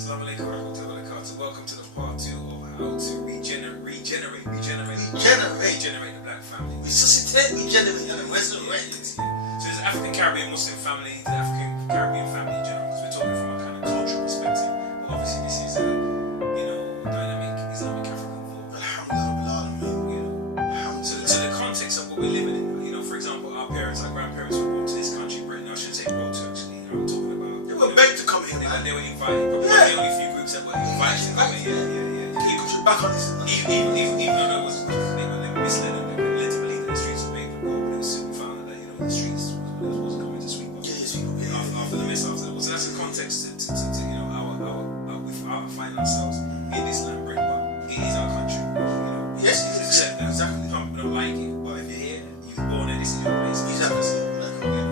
Assalamu alaikum warahmatullahi wabarakatuh. Welcome to the part 2 of how to regenerate the black family. Resuscitate, regenerate, and resurrect. So there's an African Caribbean Muslim family, the African Caribbean family in general, because we're talking from a kind of cultural perspective. But obviously this is a, dynamic Islamic African thought. Alhamdulillah. So the context of what we're living in, for example, our parents, our grandparents were brought to this country, Britain. I shouldn't say brought to actually, I'm talking about. They were begged to come here, man. They were invited, probably the only few groups that were invited to come here. Keep back on this. Even though they were misled and they were led to believe that the streets were paved with gold, but it was soon found that the streets was coming to sweep up. After the mess after. So that's a context to we find ourselves in this land, Britain, but it is our country. Yes, accept that. Exactly. We don't like it, but if you're here, you were born here, this is your place. Exactly.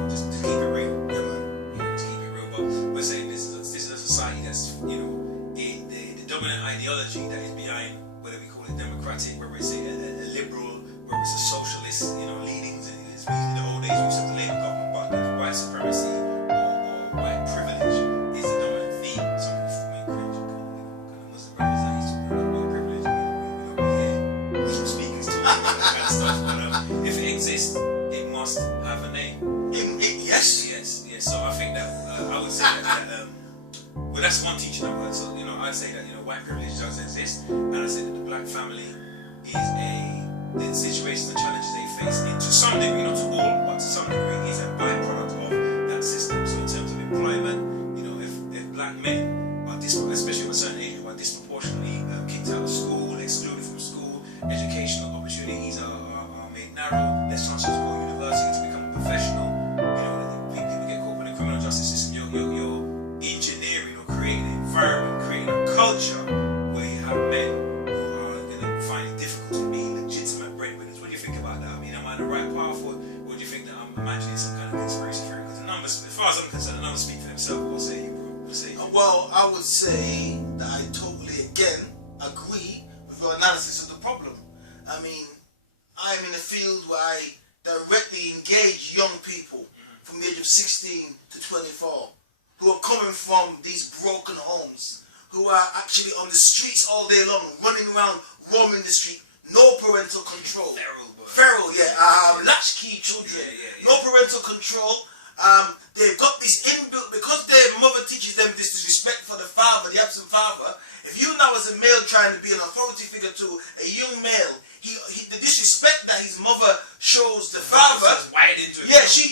Just to keep it real. Yeah, man. To keep it real. But we're saying this is a society that's, the dominant ideology that is behind, whether we call it democratic, whether it's a liberal, whether it's a socialist, leanings. In the old days, we used to have the Labour government, but the white supremacy or white privilege is the dominant theme. Some people may cringe, kind of Muslim brothers that used to call it white privilege. We don't hear Muslim speakers talking about that kind of stuff. But if it exists, it must have a name. Yes. So I think that I would say that well, that's one teaching I've heard. So I'd say that white privilege does exist, and I say that the black family is the situations and challenges they face, to some degree, not to all, but to some degree, is a byproduct of that system. So in terms of employment, if black men are especially of a certain age, are disproportionately kicked out of school, excluded from school, educational opportunities are made narrow, less chances to go to university to become a professional. People get caught in the criminal justice system. You're engineering or creating an environment, creating a culture where you have men who are going to find it difficult to be legitimate breadwinners. What do you think about that? I mean, am I on the right path, or do you think that I'm imagining some kind of conspiracy theory? Because the numbers, as far as I'm concerned, the numbers speak for themselves. What say you, bro? Well, I would say that I totally, again, agree with your analysis of the problem. I mean, I'm in a field where I directly engage young people from the age of 16 to 24 who are coming from these broken homes, who are actually on the streets all day long, running around, roaming the street, no parental control. Feral, latchkey children, no parental control. They've got this inbuilt, because their mother teaches them this disrespect for the father, the absent father. If you now as a male trying to be an authority figure to a young male, the disrespect that his mother shows the father, she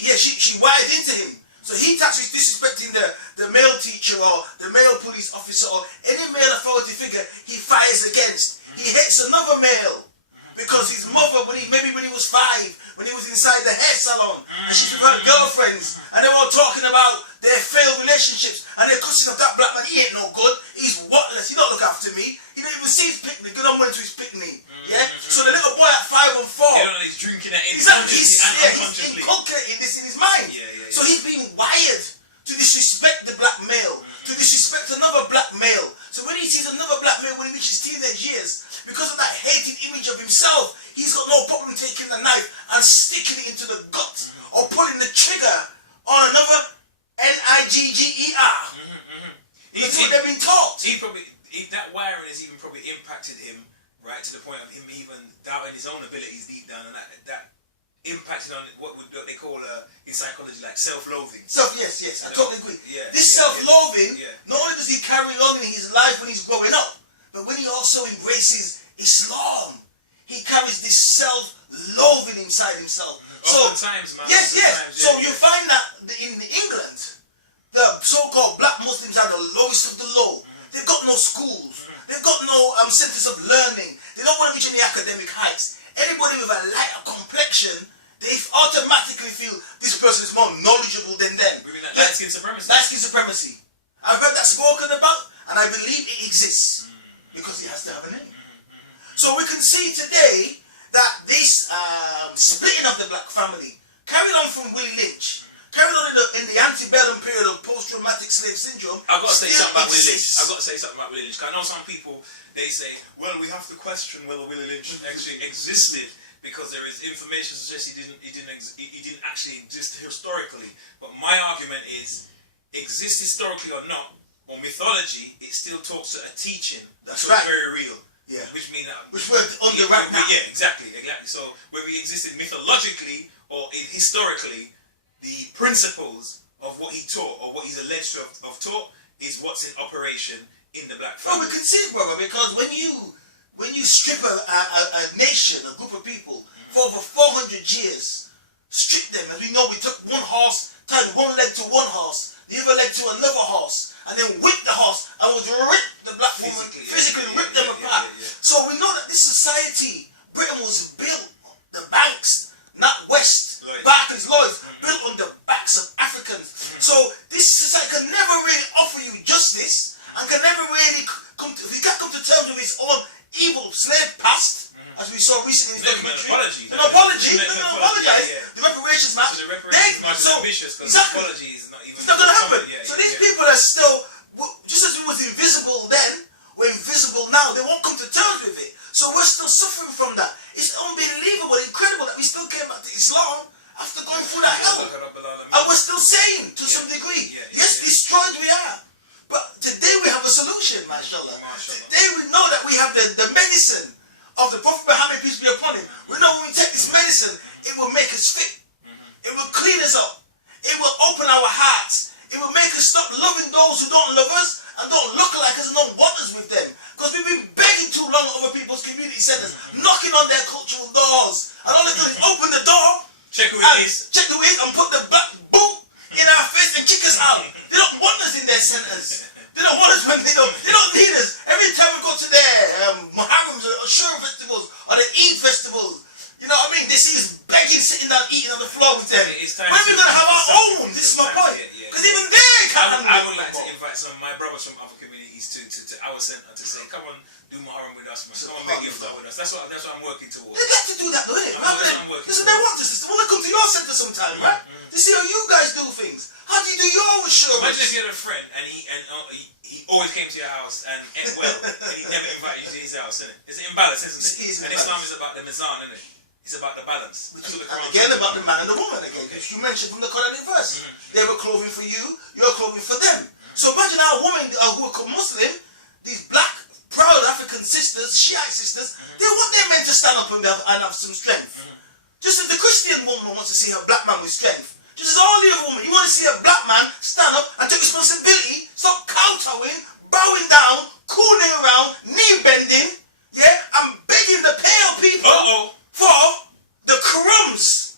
wired into him. So he starts disrespecting the male teacher or the male police officer or any male authority figure he fires against. He hates another male because his mother, maybe when he was 5, when he was inside the hair salon and she's with her girlfriends and they were all talking about their failed relationships and they're cussing up that black man. He ain't no good. He's worthless. He don't look after me. He don't even see his picnic. Good on went to his picnic. Yeah. So the little boy at 5 and 4. He's drinking at He's inculcating this in his mind. So he's being wired to disrespect the black male, to disrespect another black male. So when he sees another black male when he reaches teenage years, because of that hated image of himself, he's got no problem taking the knife and sticking it into the gut or pulling the trigger on another N-I-G-G-E-R. That's what they've been taught. That wiring has even probably impacted him, right, to the point of him even doubting his own abilities deep down, and that impacted on what they call in psychology like self-loathing. Yes, I totally agree. This self-loathing, not only does he carry on in his life when he's growing up, but when he also embraces Islam, he carries this self-loathing inside himself. Oftentimes, man. Yes. So you find that in England, the so-called black Muslims are the lowest of the low. They've got no schools. They've got no centers of learning. They don't want to reach any academic heights. Anybody with a lighter complexion, they automatically feel this person is more knowledgeable than them. Light skin supremacy. Light skin supremacy. I've heard that spoken about, and I believe it exists because it has to have a name. So we can see today that this splitting of the black family carried on from Willie Lynch, carried on in the antebellum period of post-traumatic slave syndrome. I've got to say something about Willie Lynch. I know some people, they say, well, we have to question whether Willie Lynch actually existed because there is information suggests he didn't actually exist historically. But my argument is, exist historically or not, or mythology, it still talks to a teaching That's which was right. very real. Yeah. Which means that Which we're on the right now. Yeah, exactly. So whether he existed mythologically or historically, the principles of what he taught or what he's alleged to have taught is what's in operation in the black family. Well, we can see it, brother, because when you strip a nation, a group of people, for over 400 years, strip them, as we know, we took one horse, tied one leg to one horse, the other leg to another horse, and then whipped the horse and would rip the black woman, physically rip them apart. So we know that this society, Britain was built, the banks, not West, Barclays, Lloyds, built on the backs of Africans. So this society can never really offer you justice and can never really if you can't come to terms with its own evil slave past, as we saw recently in the documentary. An apology. The reparations match. So the reparations match is ambitious because apology is not even. It's not going to happen. So these people are still, just as we was invisible then, we're invisible now. They won't come to terms with it. So we're still suffering from that. It's unbelievable, incredible that we still came back to Islam after going through that hell. And we're still sane to some degree. Yes, destroyed we are. But today we have a solution, mashallah. Today we know that we have the medicine of the Prophet Muhammad, peace be upon him. We know when we take this medicine, it will make us fit. It will clean us up. It will open our hearts. It will make us stop loving those who don't love us and don't look like us and don't want us with them. Because we've been begging too long over people's community centers, knocking on their cultural doors. And all they do is open the door, check who it is, and put the black boot in our face and kick us out. They don't want us in their centers. They don't want us when they don't need us. Every time we go to their Muharrams or Ashura festivals or the Eid festivals, you know what I mean? They see us begging, sitting down, eating on the floor with them. When are we going to have our own? This is my point. Because even they can't I would like to invite some of my brothers from other communities to our centre to say, come on, do Muharram with us, man. Come on, make iftar with us. That's what I'm working towards. They got to do that, though, innit? Listen, they want this. They want to come to your centre sometime, right? To see how you guys do things. How do you do your assurance? Imagine if you had a friend and he always came to your house and ate well, and he never invited you to his house, innit? It's an imbalance, isn't it? And Islam is about the mizan, isn't it? It's about the balance. And again, about the man and the woman again. Because you mentioned from the Quranic verse. They were clothing for you, you're clothing for them. So imagine our women who are Muslim, these black, proud African sisters, Shiite sisters, they want their men to stand up and have some strength. Just as the Christian woman wants to see her black man with strength. Just as all the other women, you want to see a black man stand up and take responsibility, stop kowtowing, bowing down, cooling around, knee bending, and begging the pale people for the crumbs.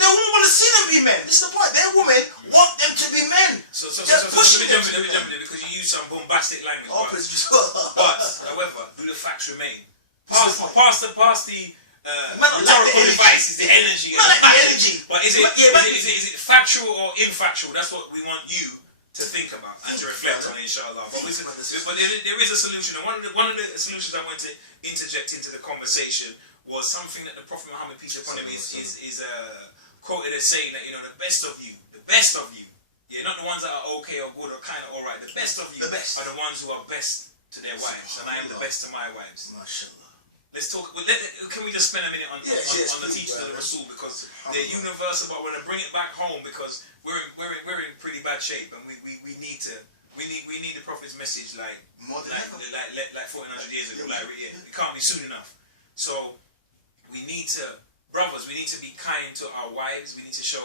They won't want to see them be men. This is the point. Their women want them to be men. So let me jump in because you use some bombastic language. But however, do the facts remain? Past the rhetorical devices, the energy. But is it factual or infactual? That's what we want you to think about and to reflect on, inshallah. But there is a solution. And one of the solutions I want to interject into the conversation was something that the Prophet Muhammad, peace upon him, is quoted as saying that, the best of you, not the ones that are okay or good or kind of alright, the best of you are the ones who are best to their wives, and I am the best to my wives. MashaAllah. Let's talk. Can we just spend a minute on the teachings of the Rasul, because they're universal, but we're going to bring it back home because we're in pretty bad shape, and we need the Prophet's message like 1400 years ago. It can't be soon enough. So we need to be kind to our wives. We need to show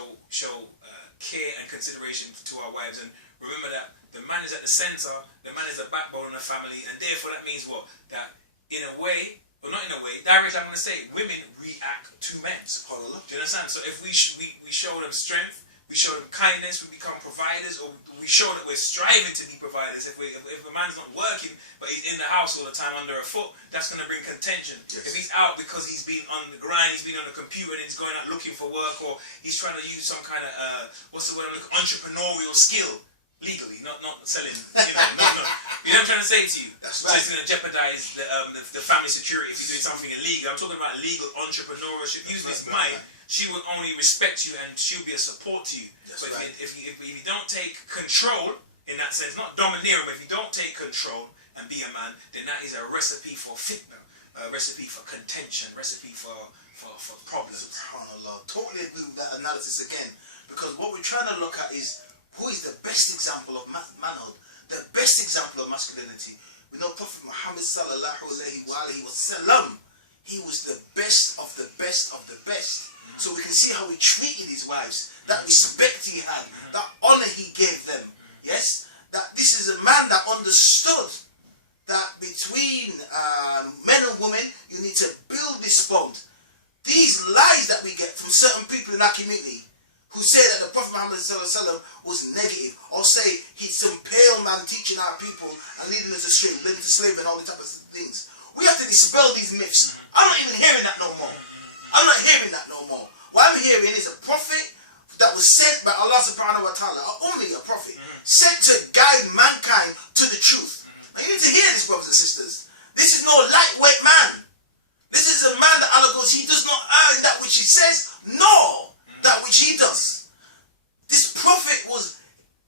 care and consideration to our wives, and remember that the man is at the center. The man is the backbone of the family, and therefore that means what? That in a way, or not in a way, directly I'm going to say, women react to men. Do you understand? So if we show them strength, we show them kindness, we become providers, or we show that we're striving to be providers. If a man's not working, but he's in the house all the time under a foot, that's going to bring contention. Yes. If he's out because he's been on the grind, he's been on the computer and he's going out looking for work, or he's trying to use some kind of, entrepreneurial skill, legally, not selling, You know what I'm trying to say to you? That's So right. it's going to jeopize the family security if you're doing something illegal. I'm talking about legal entrepreneurship. Using his mind, she will only respect you and she'll be a support to you. That's but right. if you don't take control, in that sense, not domineering, but if you don't take control and be a man, then that is a recipe for fitna, a recipe for contention, recipe for problems. SubhanAllah. Totally agree with that analysis again. Because what we're trying to look at is who is the best example of manhood, the best example of masculinity. We know Prophet Muhammad sallallahu alaihi wasallam. He was the best of the best of the best. So we can see how he treated his wives, that respect he had, that honor he gave them. Yes, that this is a man that understood that between men and women, you need to build this bond. These lies that we get from certain people in our community who say that the Prophet Muhammad was negative, or say he's some pale man teaching our people and leading us astray, leading to slavery and all these type of things. We have to dispel these myths. I'm not even hearing that no more. I'm not hearing that no more. What I'm hearing is a prophet that was sent by Allah subhanahu wa ta'ala, only a prophet, sent to guide mankind to the truth. Now you need to hear this, brothers and sisters. This is no lightweight man. This is a man that Allah goes, he does not earn that which he says, nor that which he does. This prophet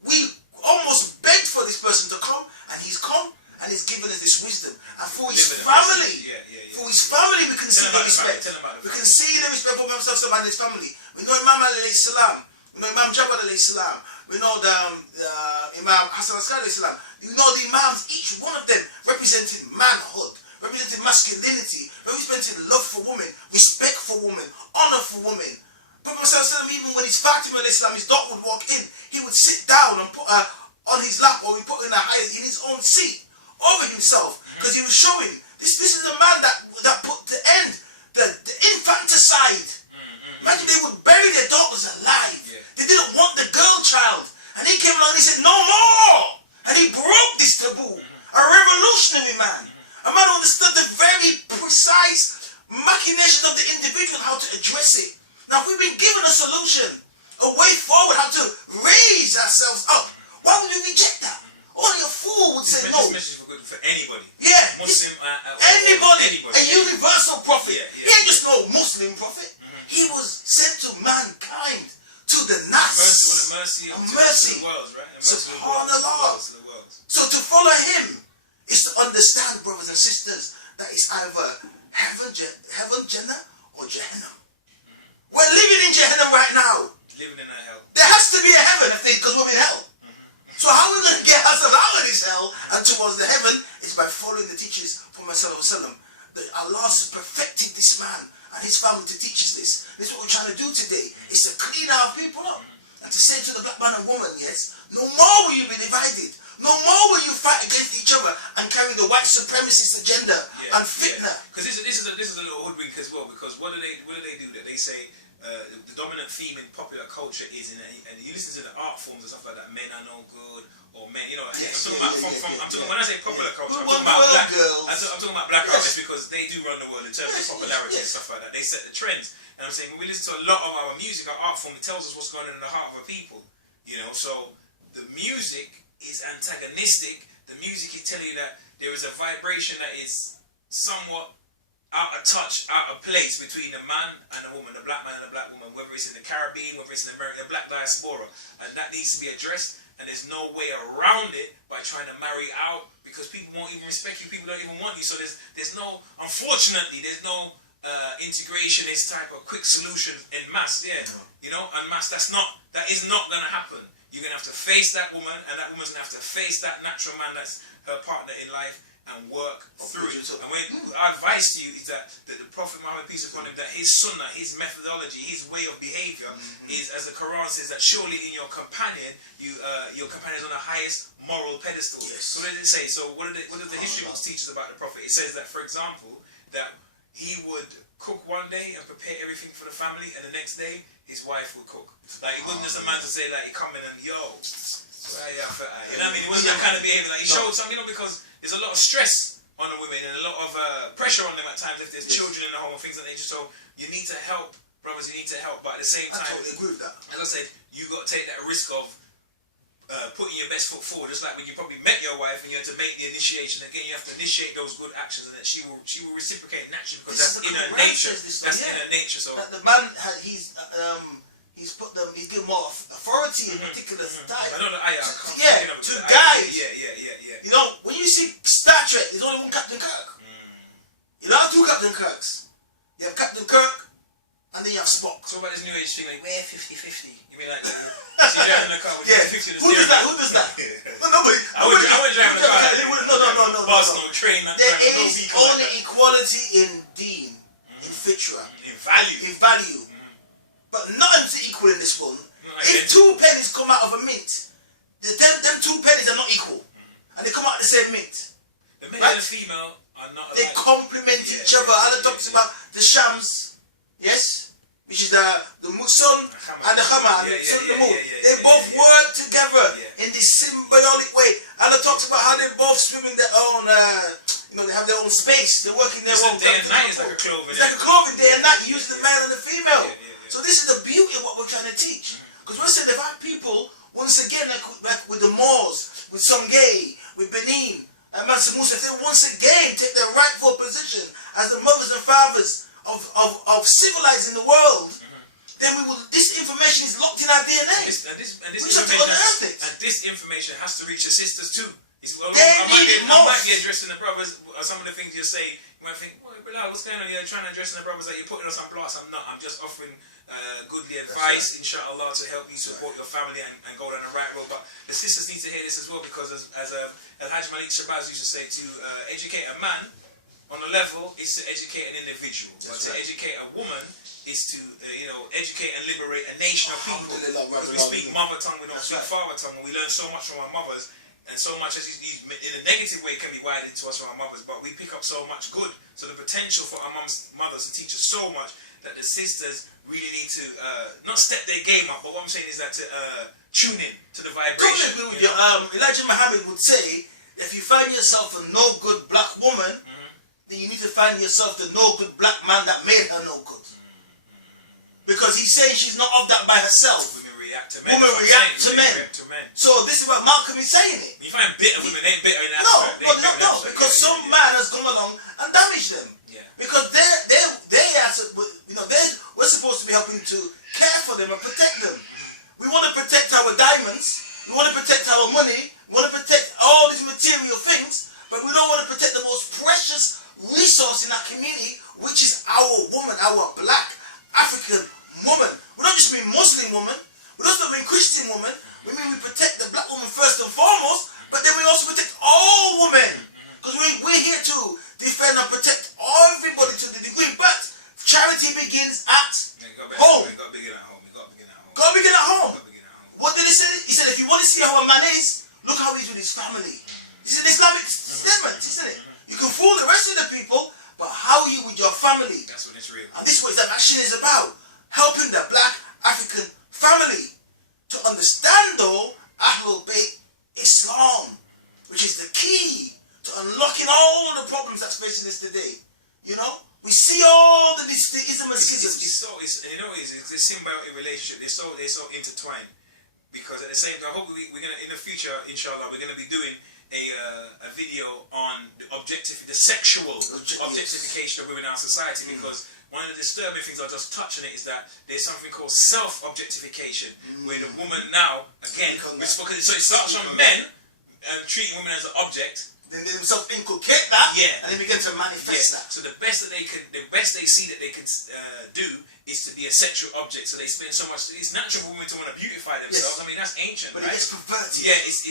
we almost begged for this person to come, and he's come, and he's given us this wisdom. And for his family, for his family, we can see the respect. We can see the respect for himself and his family. We know Imam alayhi salam. We know Imam Jabal alayhi salam. We know the Imam Hassan alayhi salam. You know the Imams, each one of them representing manhood, representing masculinity, representing love for women, respect for women, honor for women. Prophet even when his Fatima alayhi salam, his daughter would walk in, he would sit down and put her on his lap, or he put her in his own seat over himself, because he was showing this is a man that put to end the infanticide. Imagine they would bury their daughters alive. They didn't want the girl child, and he came along and he said no more, and he broke this taboo. A revolutionary man, a man who understood the very precise machinations of the individual, how to address it. Now if we've been given a solution, a way forward, how to raise ourselves up, why would we reject that? Only a fool would say no. This message is good for anybody. Yeah. Muslim, anybody. A universal prophet. Yeah. He ain't just no Muslim prophet. He was sent to mankind, to the nas. Mercy. Mercy. To the world, right? Subhanallah. So to follow him is to understand, brothers and sisters, that it's either heaven, Jannah, or Jahannam. We're living in Jahannam right now. Living in a hell. There has to be a heaven, because we're in hell. So how are we going to get ourselves out of this hell and towards the heaven? Is by following the teachings from Prophet ﷺ. That Allah perfected this man and his family to teach us this. This is what we're trying to do today. Is to clean our people up. And to say to the black man and woman, yes, no more will you be divided. No more will you fight against each other and carry the white supremacist agenda and fitna. Because this is a little hoodwink as well. Because what do they do? That they say the dominant theme in popular culture is and you listen to the art forms and stuff like that. Men are no good, or men. You know, I'm talking when I say popular culture, I'm talking about black artists, because they do run the world in terms of popularity and stuff like that. They set the trends. And I'm saying when we listen to a lot of our music, our art form, it tells us what's going on in the heart of a people. You know, so the music is antagonistic. The music is telling you that there is a vibration that is somewhat out of touch, out of place between a man and a woman, a black man and a black woman, whether it's in the Caribbean, whether it's in America, the black diaspora. And that needs to be addressed, and there's no way around it by trying to marry out, because people won't even respect you, people don't even want you. So there's no, unfortunately, there's no integrationist type of quick solution in mass, you know, and mass, that is not going to happen. You're going to have to face that woman, and that woman's going to have to face that natural man that's her partner in life, and work through it. And our advice to you is that the Prophet Muhammad, peace upon him, that his sunnah, his methodology, his way of behavior is, as the Quran says, that surely in your companion, your companion is on the highest moral pedestal. So what did it say? So what does the history books teach us about the Prophet? It says that, for example, that he would cook one day and prepare everything for the family, and the next day his wife would cook. Like, it wasn't just a man to say that he come in and you know what I mean? It wasn't that kind of behavior. Like, he showed something, you know, because there's a lot of stress on the women and a lot of pressure on them at times if there's children in the home and things of that nature. So you need to help, brothers, you need to help, but at the same time, I totally agree with that. As I said, you got to take that risk of putting your best foot forward, just like when you probably met your wife and you had to make the initiation. Again, you have to initiate those good actions, and that she will reciprocate naturally, because that's in her nature. That's in her nature. So that the man he's given more authority in particular type. I know that to guide. Yeah. You know, when you see Star Trek, there's only one Captain Kirk. You don't have two Captain Kirks. You have Captain Kirk, and then you have Spock. So about this new age thing, like, we're 50-50. You mean like You're driving a car with Yeah. 50 Who does that? Who does that? Well, nobody. I wouldn't drive in a car. No. Bus, no train, no There no is vehicle only like that. equality in deen, in fitra, In value. in value. But nothing's equal in this world. If 2 pennies come out of a mint, them 2 pennies are not equal. And they come out of the same mint. The male and the female are not They alike. complement each other. Allah talks about the shams, yes, which is the sun and the Khama, and the sun and the moon. They both work together in this symbiotic way. Allah talks about how they both swim in their own, they have their own space. They work in their own. Day and night is like a clothing. It's like a clothing, day and night. You use the male and the female. So this is the beauty of what we're trying to teach. Because we said if our people, once again, like with the Moors, with Songay, with Benin, and Mansa Musa, if they once again take their rightful position as the mothers and fathers of civilizing the world, then this information is locked in our DNA. This information has to reach the sisters too. I might be addressing the brothers. Some of the things you say, you might think, what's going on? You're trying to address the brothers that you're putting us on blast. I'm not. I'm just offering goodly advice, inshallah, to help you support your family and go down the right road. But the sisters need to hear this as well, because as Al-Hajj Malik Shabazz used to say, to educate a man on a level is to educate an individual. But to educate a woman is to educate and liberate a nation of people. Because we speak mother tongue, we don't speak father tongue, and we learn so much from our mothers. And so much as in a negative way can be wired into us from our mothers, but we pick up so much good. So the potential for our mothers to teach us so much that the sisters really need to not step their game up, but what I'm saying is that to tune in to the vibration. Elijah Muhammad would say, if you find yourself a no good black woman, then you need to find yourself the no good black man that made her no good. Because he's saying she's not of that by herself. Women react to men. So this is what Malcolm is saying it. You find bitter women ain't bitter in that. No, because some man has come along and damaged them. Yeah. Because we're supposed to be helping to care for them and protect them. We want to protect our diamonds. We want to protect our money. We want to protect all these material things, but we don't want to protect the most precious resource in our community, which is our woman, our black African woman. We don't just mean Muslim woman. We don't just mean Christian woman. We mean we protect the black woman first and foremost, but then we also protect all women. Because we're here to defend and protect everybody to the degree. But charity begins at home. You got to begin at home. Got to begin at home. What did he say? He said, if you want to see how a man is, look how he's with his family. This is an Islamic statement, isn't it? You can fool the rest of the people, but how are you with your family? That's when it's real. And this is what action is about. Helping the black African family to understand, though, Ahlul Bayt Islam, which is the key to unlocking all the problems that's facing us today. We see all the ism and schisms. It's a symbiotic relationship. They're so intertwined. Because at the same time, hopefully we're gonna in the future, inshallah, we're gonna be doing a video on the sexual objectification of women in our society. Because one of the disturbing things, I'll just touch on it, is that there's something called self-objectification, where the woman now, again, so it starts from men treating women as an object. Then they themselves inculcate that, and they begin to manifest that. So the best they see that they can do is to be a sexual object. So they spend so much. It's natural for women to want to beautify themselves. I mean, that's ancient, but right? It gets perverted. Yeah, it's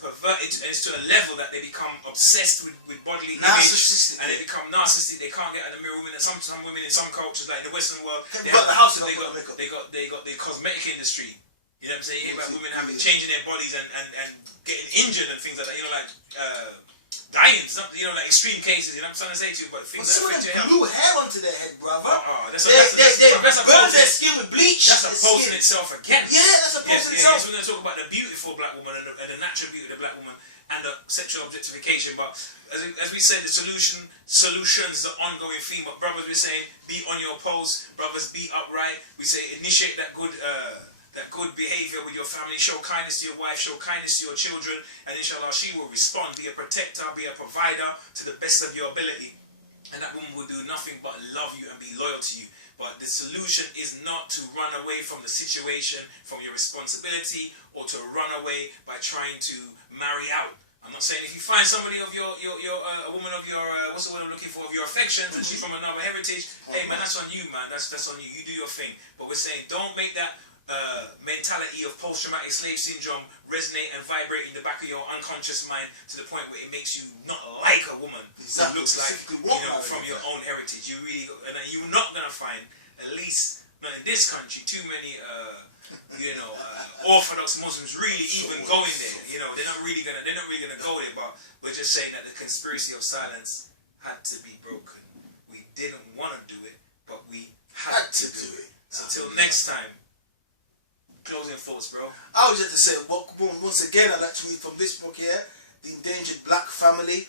perverted, and it's to a level that they become obsessed with bodily image, and they become narcissistic. They can't get out of the mirror. Women, some women in some cultures, like in the Western world, they got the cosmetic industry. You know what I'm saying? You hear about women changing their bodies and getting injured and things like that. Dying, like extreme cases. I'm trying to say to you, but things some of them glue hair onto their head, brother. They burn their skin with bleach. That's a post in itself again. Yeah, that's a post in itself. So we're going to talk about the beautiful black woman and the natural beauty of the black woman and the sexual objectification. But as we said, the solutions is an ongoing theme. But brothers, we're saying, be on your post. Brothers, be upright. We say, initiate that good behavior with your family. Show kindness to your wife, show kindness to your children, and inshallah she will respond. Be a protector, be a provider to the best of your ability, and that woman will do nothing but love you and be loyal to you. But the solution is not to run away from the situation, from your responsibility, or to run away by trying to marry out. I'm not saying if you find somebody of a woman of your what's the word I'm looking for, of your affections, and she's from another heritage, hey man, that's on you, man. That's on you. You do your thing. But we're saying don't make that mentality of post-traumatic slave syndrome resonate and vibrate in the back of your unconscious mind to the point where it makes you not like a woman Exactly. who looks like, from your own heritage. And you're not gonna find, at least not in this country, too many Orthodox Muslims really even going there. They're not really gonna go there. But we're just saying that the conspiracy of silence had to be broken. We didn't want to do it, but we had to do it. So till next time, closing thoughts, bro. I was just to say, once again, I'd like to read from this book here, The Endangered Black Family,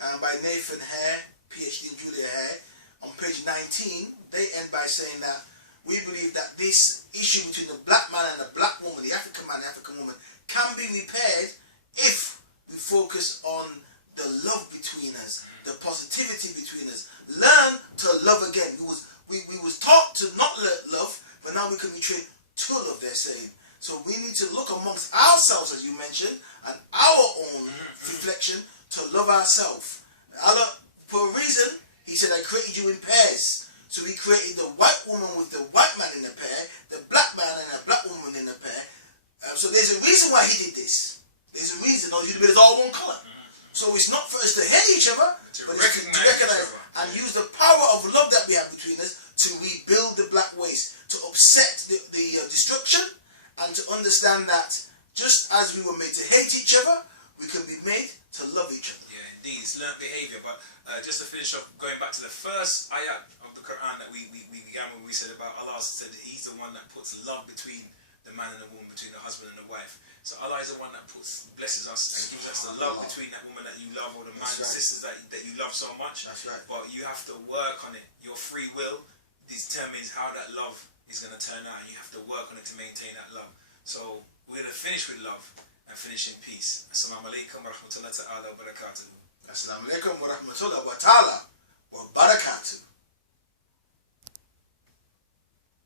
by Nathan Hare, PhD in Julia Hare. On page 19, they end by saying that we believe that this issue between the black man and the black woman, the African man and the African woman, can be repaired if we focus on the love between us, the positivity between us. Learn to love again. We was taught to not love, but now we can be trained to love, they're saying. So we need to look amongst ourselves, as you mentioned, and our own reflection to love ourselves. Allah, for a reason, He said, I created you in pairs. So He created the white woman with the white man in a pair, the black man and a black woman in a pair. So there's a reason why He did this. There's a reason, or it's all one colour. So it's not for us to hate each other, but it's to recognize and use the power of love that we have between us to rebuild the black race, to upset the destruction, and to understand that just as we were made to hate each other, we can be made to love each other. Yeah, indeed, it's learnt behaviour. But just to finish off, going back to the first ayat of the Quran that we began when we said about Allah said that He's the one that puts love between the man and the woman, between the husband and the wife. So Allah is the one that blesses us and gives us the love between that woman that you love, or the man and sisters that you love so much. That's right. But you have to work on it. Your free will determines how that love is going to turn out. You have to work on it to maintain that love. So we're going to finish with love and finish in peace. Assalamu alaikum wa rahmatullahi ta'ala wa barakatuh. Assalamu alaikum wa rahmatullahi wa ta'ala wa barakatuh.